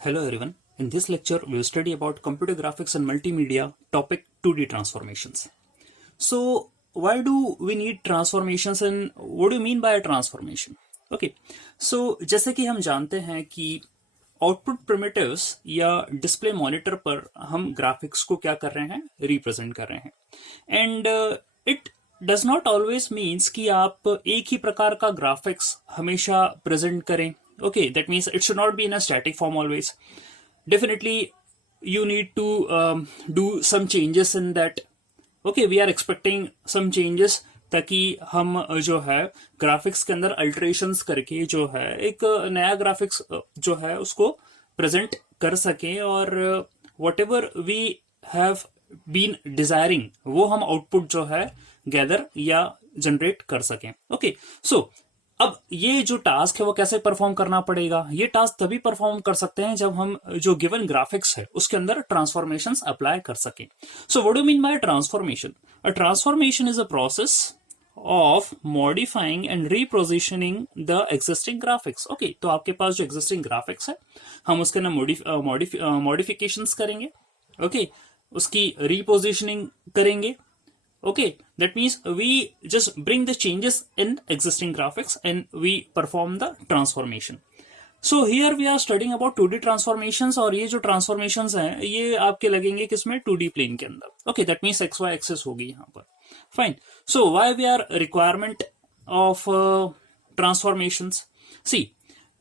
Hello everyone. In this lecture, we will study about computer graphics and multimedia topic 2D transformations. So, why do we need transformations and what do you mean by a transformation? Okay. So, जैसे कि हम जानते हैं कि output primitives या display monitor पर हम graphics को क्या कर रहे हैं रिप्रेजेंट कर रहे हैं and it does not always means कि आप एक ही प्रकार का ग्राफिक्स हमेशा प्रेजेंट करें. Okay, that means it should not be in a static form always. Definitely you need to do some changes in that. Okay, we are expecting some changes ताकि हम जो है ग्राफिक्स के अंदर अल्टरेशंस करके जो है एक नया ग्राफिक्स जो है उसको प्रेजेंट कर सकें और whatever we have been desiring वो हम आउटपुट जो है गैदर या जनरेट कर सकें. ओके, सो अब ये जो टास्क है वो कैसे परफॉर्म करना पड़ेगा. ये टास्क तभी परफॉर्म कर सकते हैं जब हम जो गिवन ग्राफिक्स है उसके अंदर ट्रांसफॉर्मेशंस अप्लाई कर सकें. So what do mean by transformation? A transformation is a process of modifying and repositioning the existing graphics. Okay, तो आपके पास जो एग्जिस्टिंग ग्राफिक्स है हम उसके अंदर मॉडिफिकेशंस करेंगे. ओके, उसकी रीपोजिशनिंग करेंगे. Okay, that means we just bring the changes in existing graphics and we perform the transformation. So here we are studying about 2D transformations और ये जो transformations हैं ये आपके लगेंगे किसमें 2D plane के अंदर. Okay, that means XY axis होगी यहाँ पर. Fine. So why we are requirement of transformations? See,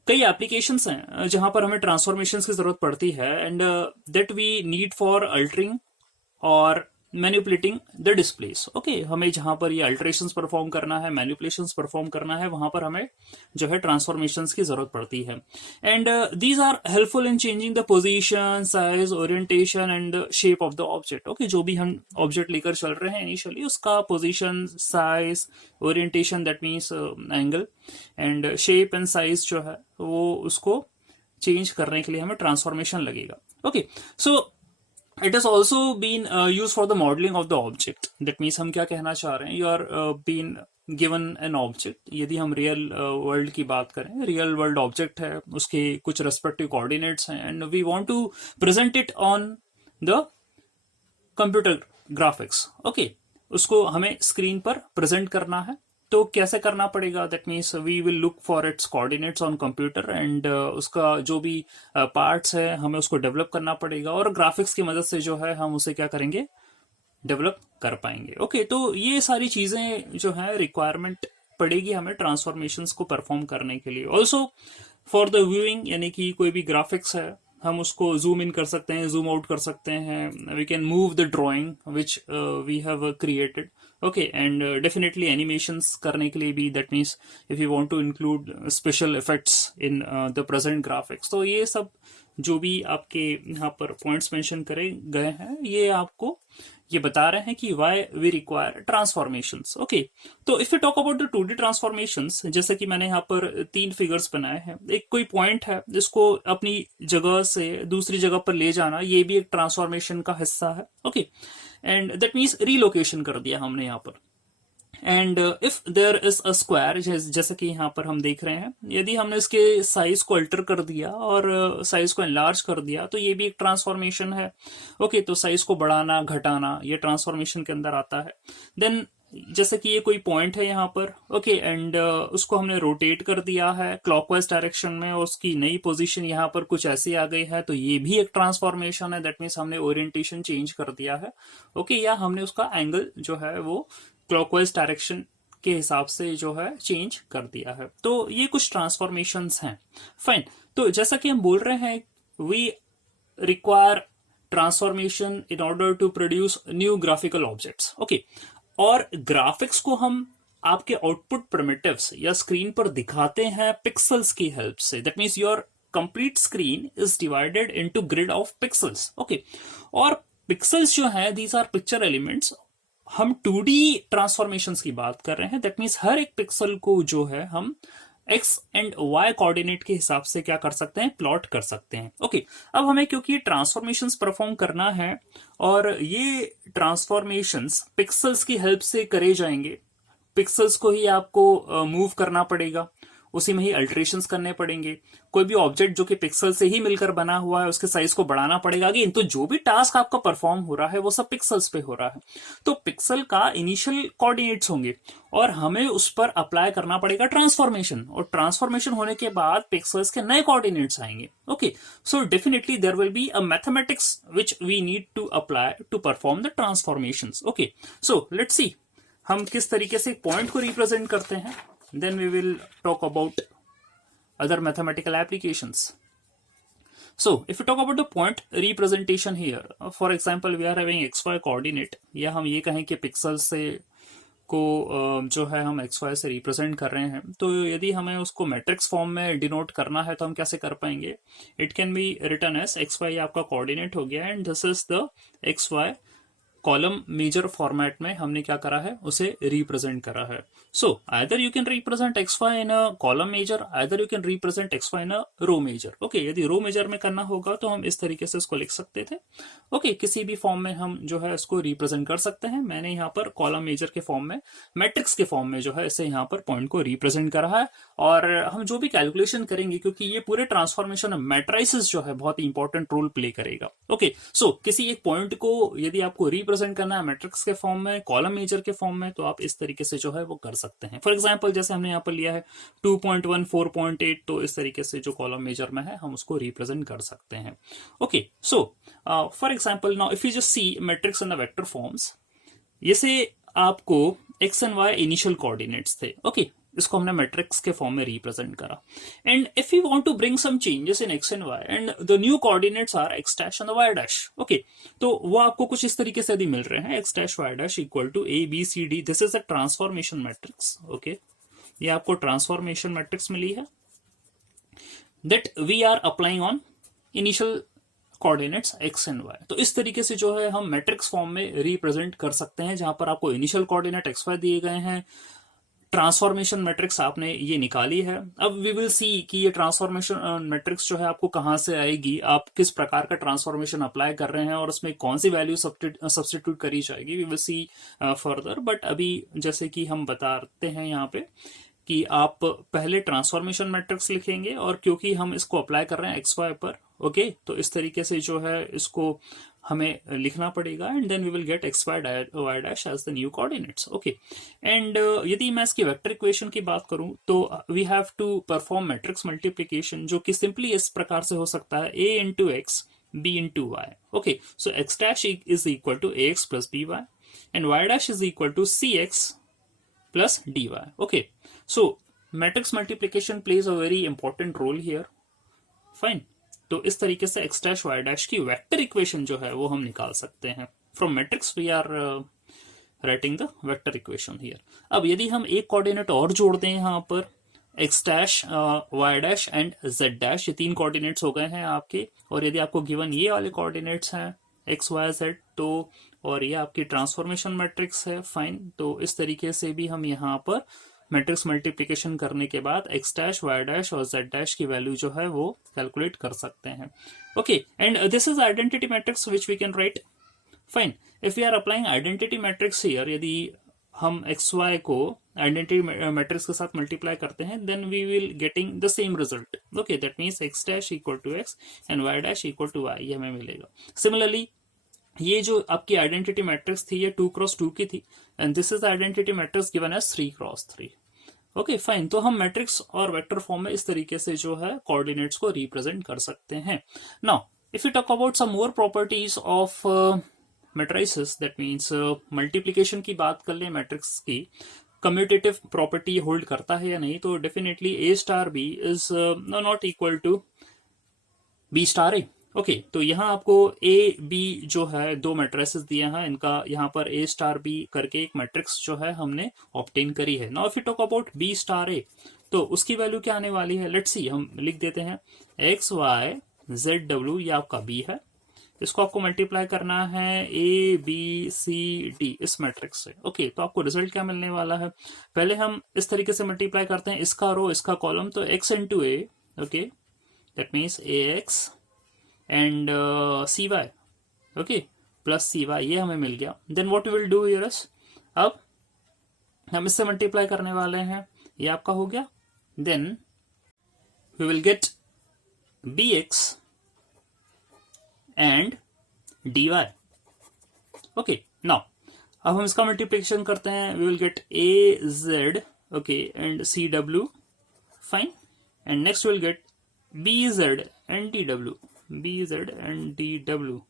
कई एप्लीकेशंस हैं जहां पर हमें ट्रांसफॉर्मेशंस की जरूरत पड़ती है and that we need for altering और मैनिपुलेटिंग द डिस्प्लेस. ओके, हमें जहां पर ये अल्टरेशंस परफॉर्म करना है, मैनिपुलेशंस परफॉर्म करना है, वहां पर हमें जो है ट्रांसफॉर्मेशंस की जरूरत पड़ती है and these are helpful in changing the position, size, orientation and shape of the object. Okay, जो भी हम ऑब्जेक्ट लेकर चल रहे हैं इनिशियली उसका position, size, orientation that means angle and shape and size जो है वो उसको चेंज करने के लिए हमें ट्रांसफॉर्मेशन लगेगा. Okay, so it has also been used for the modeling of the object. That means हम क्या कहना चाह रहे हैं, you are being given an object. यदि हम रियल वर्ल्ड की बात करें, रियल वर्ल्ड ऑब्जेक्ट है, उसके कुछ रेस्पेक्टिव कोऑर्डिनेट्स हैं and we want to present it on the computer graphics. Okay, उसको हमें स्क्रीन पर प्रेजेंट करना है तो कैसे करना पड़ेगा? That means we will look for its coordinates on computer and उसका जो भी पार्ट्स है हमें उसको डेवलप करना पड़ेगा और ग्राफिक्स की मदद से जो है हम उसे क्या करेंगे, डेवलप कर पाएंगे. ओके, तो ये सारी चीजें जो है रिक्वायरमेंट पड़ेगी हमें ट्रांसफॉर्मेशंस को परफॉर्म करने के लिए. ऑल्सो फॉर द व्यूइंग, यानी कि कोई भी ग्राफिक्स है हम उसको जूम इन कर सकते हैं, जूम आउट कर सकते हैं. We can move the drawing which we have created. Okay, and definitely animations करने के लिए भी, that means if you want to include special effects in the present graphics, तो ये सब जो भी आपके यहाँ पर पॉइंट्स मेंशन करे गए हैं ये आपको ये बता रहे हैं कि why we require transformations. Okay, तो if you talk about the 2D transformations, जैसे कि मैंने यहाँ पर 3 फिगर्स बनाए हैं. एक कोई पॉइंट है जिसको अपनी जगह से दूसरी जगह पर ले जाना, ये भी एक ट्रांसफॉर्मेशन का हिस्सा है. Okay, and that means relocation कर दिया हमने यहाँ पर. And if there is a square, जैसे कि यहाँ पर हम देख रहे हैं, यदि हमने इसके साइज को अल्टर कर दिया और साइज को एनलार्ज कर दिया तो ये भी एक ट्रांसफॉर्मेशन है. ओके, तो साइज को बढ़ाना घटाना ये ट्रांसफॉर्मेशन के अंदर आता है. देन जैसे कि ये कोई पॉइंट है यहाँ पर, ओके, एंड उसको हमने रोटेट कर दिया है क्लॉकवाइज डायरेक्शन में और उसकी नई पोजीशन यहाँ पर कुछ ऐसी आ गई है, तो ये भी एक ट्रांसफॉर्मेशन है. दैट मीन्स हमने ओरिएंटेशन चेंज कर दिया है. ओके, या हमने उसका एंगल जो है वो क्लॉकवाइज डायरेक्शन के हिसाब से जो है चेंज कर दिया है. तो ये कुछ ट्रांसफॉर्मेशंस हैं. फाइन, तो जैसा कि हम बोल रहे हैं we require transformation in order to produce new graphical objects. Okay, और ग्राफिक्स को हम आपके आउटपुट प्रिमिटिव्स या स्क्रीन पर दिखाते हैं पिक्सल्स की हेल्प से. That means your complete screen is divided into grid of pixels. Okay, और पिक्सल्स जो है दीज आर पिक्चर एलिमेंट्स. हम 2D ट्रांसफॉर्मेशंस की बात कर रहे हैं. दैट मीन्स हर एक पिक्सल को जो है हम एक्स एंड वाई कोऑर्डिनेट के हिसाब से क्या कर सकते हैं, प्लॉट कर सकते हैं. ओके, अब हमें क्योंकि ट्रांसफॉर्मेशंस परफॉर्म करना है और ये ट्रांसफॉर्मेशंस पिक्सल्स की हेल्प से करे जाएंगे, पिक्सल्स को ही आपको मूव करना पड़ेगा, उसी में ही अल्टरेशंस करने पड़ेंगे, कोई भी ऑब्जेक्ट जो कि पिक्सल से ही मिलकर बना हुआ है उसके साइज को बढ़ाना पड़ेगा। अगेन तो जो भी टास्क आपका परफॉर्म हो रहा है वो सब पिक्सल्स पे हो रहा है, तो पिक्सल का इनिशियल कोऑर्डिनेट्स होंगे और हमें उस पर अप्लाई करना पड़ेगा ट्रांसफॉर्मेशन, और ट्रांसफॉर्मेशन होने के बाद पिक्सल्स के नए कोऑर्डिनेट्स आएंगे। Okay, so definitely there will be a mathematics which we need to apply to perform the transformations. Okay, so let's see हम किस तरीके से पॉइंट को रिप्रेजेंट करते हैं, then we will talk about other mathematical applications. So if you talk about the point representation here, for example we are having xy coordinate, या हम ये कहें कि पिक्सल से को जो है हम xy से रिप्रेजेंट कर रहे हैं, तो यदि हमें उसको मैट्रिक्स फॉर्म में डिनोट करना है तो हम कैसे कर पाएंगे? It can be written as xy आपका कोऑर्डिनेट हो गया and this is the xy column major format में हमने क्या करा है, उसे रिप्रेजेंट करा है। So either you can represent X Y in a column major, either you can represent X Y in a row major. Okay, यदि row major में करना होगा तो हम इस तरीके से इसको लिख सकते थे। ओके, किसी भी फॉर्म में हम जो है इसको रिप्रेजेंट कर सकते हैं। मैंने यहाँ पर कॉलम मेजर के फॉर्म में, मैट्रिक्स के फॉर्म में जो है इसे यहाँ पर पॉइंट को रिप्रेजेंट करा है। और हम जो भी कैलकुलेशन करेंगे, क्योंकि ये पूरे ट्रांसफॉर्मेशन में मैट्रिसेस जो है बहुत इंपॉर्टेंट रोल प्ले करेगा। ओके, सो किसी एक पॉइंट को यदि आपको रिप्रेजेंट करना है मैट्रिक्स के फॉर्म में, कॉलम मेजर के फॉर्म में, तो आप इस तरीके से जो है वो कर सकते हैं। फॉर एग्जांपल जैसे हमने यहाँ पर लिया है 2.1 4.8, तो इस तरीके से जो कॉलम मेजर में है हम उसको रिप्रेजेंट कर सकते हैं। Okay, so for example now if you just see matrix in the vector forms, जैसे आपको X and Y initial coordinates थे। ओके, इसको हमने मैट्रिक्स के फॉर्म में रिप्रेजेंट करा, and if you want to bring some changes in X and Y and the new coordinates are X dash and Y dash. Okay, तो वो आपको कुछ इस तरीके से यदि मिल रहे हैं, X dash Y dash equal to A B C D, this is a transformation matrix. Okay, ये आपको ट्रांसफॉर्मेशन मैट्रिक्स मिली है that we are applying on initial coordinates X and Y. तो इस तरीके से जो है हम मैट्रिक्स फॉर्म में रिप्रेजेंट कर सकते हैं, जहां पर आपको इनिशियल कोऑर्डिनेट एक्स वाई दिए गए हैं, ट्रांसफॉर्मेशन मैट्रिक्स आपने ये निकाली है। अब वी विल सी कि ये ट्रांसफॉर्मेशन मैट्रिक्स जो है आपको कहां से आएगी, आप किस प्रकार का ट्रांसफॉर्मेशन अप्लाई कर रहे हैं और उसमें कौन सी वैल्यू सब्स्टिट्यूट करी जाएगी, we will see further. But अभी जैसे कि हम बताते हैं यहाँ पे कि आप पहले ट्रांसफॉर्मेशन मैट्रिक्स लिखेंगे, और क्योंकि हम इसको अप्लाई कर रहे हैं एक्स वाई पर, ओके, तो इस तरीके से जो है इसको हमें लिखना पड़ेगा, and then we will get X Y dash as the new coordinates. Okay, and यदि मैं इसकी वेक्टर इक्वेशन की बात करूं तो we have to perform matrix multiplication, जो कि सिंपली इस प्रकार से हो सकता है a into x b into y. Okay, so x dash is equal to a x plus b y and Y dash is equal to c x plus d y. Okay, so matrix multiplication plays a very important role here. Fine, तो इस तरीके से x dash Y dash की vector equation जो है वो हम निकाल सकते हैं। From matrix we are writing the vector equation here. अब यदि हम एक कोऑर्डिनेट और जोड़ दें यहाँ पर, x dash Y dash and z dash, ये तीन कोऑर्डिनेट्स हो गए हैं आपके, और यदि आपको गिवन ये वाले कोऑर्डिनेट्स हैं एक्स वाई जेड, तो और ये आपकी ट्रांसफॉर्मेशन मैट्रिक्स है। फाइन, तो इस तरीके से भी हम यहाँ पर मैट्रिक्स मल्टीप्लिकेशन करने के बाद एक्स डैश वाई डैश और जेड डैश की वैल्यू जो है वो कैलकुलेट कर सकते हैं। Okay, and this is identity matrix which we can write. Fine, if we are applying identity matrix here, यदि हम एक्स वाई को आइडेंटिटी मैट्रिक्स के साथ मल्टीप्लाई करते हैं, then we will getting the same result. Okay, that means x dash equal to x and Y dash equal to Y, ये हमें मिलेगा। सिमिलरली ये जो आपकी आइडेंटिटी मैट्रिक्स थी ये 2x2 की थी, and this is identity matrix given as 3x3। Okay, fine, तो हम मैट्रिक्स और वेक्टर फॉर्म में इस तरीके से जो है कोऑर्डिनेट्स को रिप्रेजेंट कर सकते हैं। Now if you talk about some more properties of matrices, that means multiplication की बात कर ले मैट्रिक्स की, कम्यूटेटिव प्रॉपर्टी होल्ड करता है या नहीं, तो definitely a star b is not equal to b star a. Okay, तो यहाँ आपको ए बी जो है दो मैट्रिसेस दिए हैं, इनका यहाँ पर ए स्टार बी करके एक मैट्रिक्स जो है हमने ऑब्टेन करी है। Now if you talk about B star A, तो उसकी वैल्यू क्या आने वाली है, लेट्स सी, हम लिख देते हैं एक्स वाई जेड डब्ल्यू, ये आपका बी है, इसको आपको मल्टीप्लाई करना है ए बी सी डी इस मैट्रिक्स से। ओके, तो आपको रिजल्ट क्या मिलने वाला है, पहले हम इस तरीके से मल्टीप्लाई करते हैं, इसका रो इसका कॉलम, तो x into a, okay, that means a x and c y, okay, plus c y, ये हमें मिल गया। Then what will do here is, अब हम इससे मल्टीप्लाई करने वाले हैं, ये आपका हो गया। Then we will get bx and dy. Okay, now अब हम इसका मल्टीप्लिकेशन करते हैं. We will get az, okay, and cw, fine, and next we will get bz and dw, bz and dw.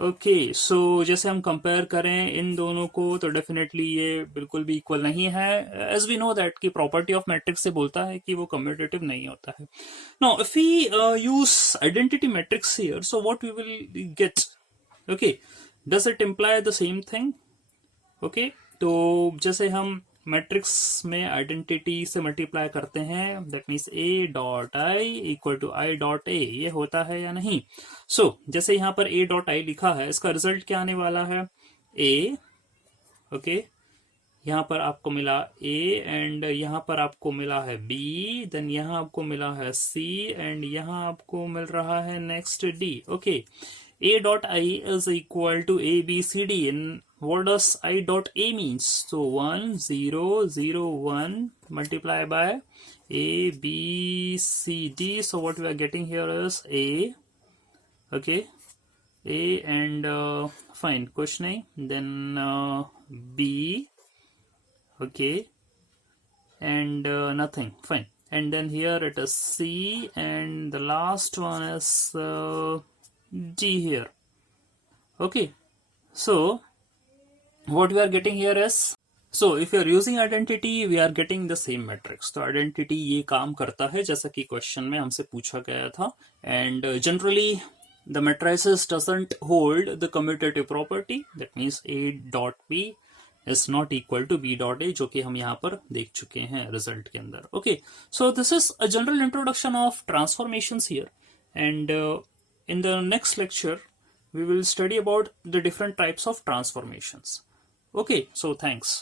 Okay, so जैसे हम compare करें इन दोनों को तो डेफिनेटली ये बिल्कुल भी इक्वल नहीं है. एज वी नो दैट कि प्रॉपर्टी ऑफ मैट्रिक्स से बोलता है कि वो कम्यूटेटिव नहीं होता है. Now if we use identity matrix here, so what we will get. Okay, does it imply the same thing? Okay, तो जैसे हम मैट्रिक्स में आइडेंटिटी से मल्टीप्लाई करते हैं, that means a dot i equal to i dot a, ये होता है या नहीं? सो जैसे यहाँ पर a डॉट आई लिखा है, इसका रिजल्ट क्या आने वाला है? a. ओके, यहाँ पर आपको मिला a एंड यहाँ पर आपको मिला है b, देन यहाँ आपको मिला है c एंड यहाँ आपको मिल रहा है next d. Okay, a dot I is equal to a b c d. And what does I dot a means? So 1 0 0 1 multiply by a b c d. So what we are getting here is a. Okay, a and fine, kuch nahi. Then b. Okay, and nothing, fine. And then here it is c, and the last one is G here. Okay, so what we are getting here is, so if you are using identity, we are getting the same matrix. तो identity ये काम करता है जैसा कि question में हमसे पूछा गया था. And generally the matrices doesn't hold the commutative property. That means a dot b is not equal to b dot a, जो कि हम यहाँ पर देख चुके हैं रिजल्ट के अंदर. Okay, so this is a general introduction of transformations here. And in the next lecture, we will study about the different types of transformations. Okay, so thanks.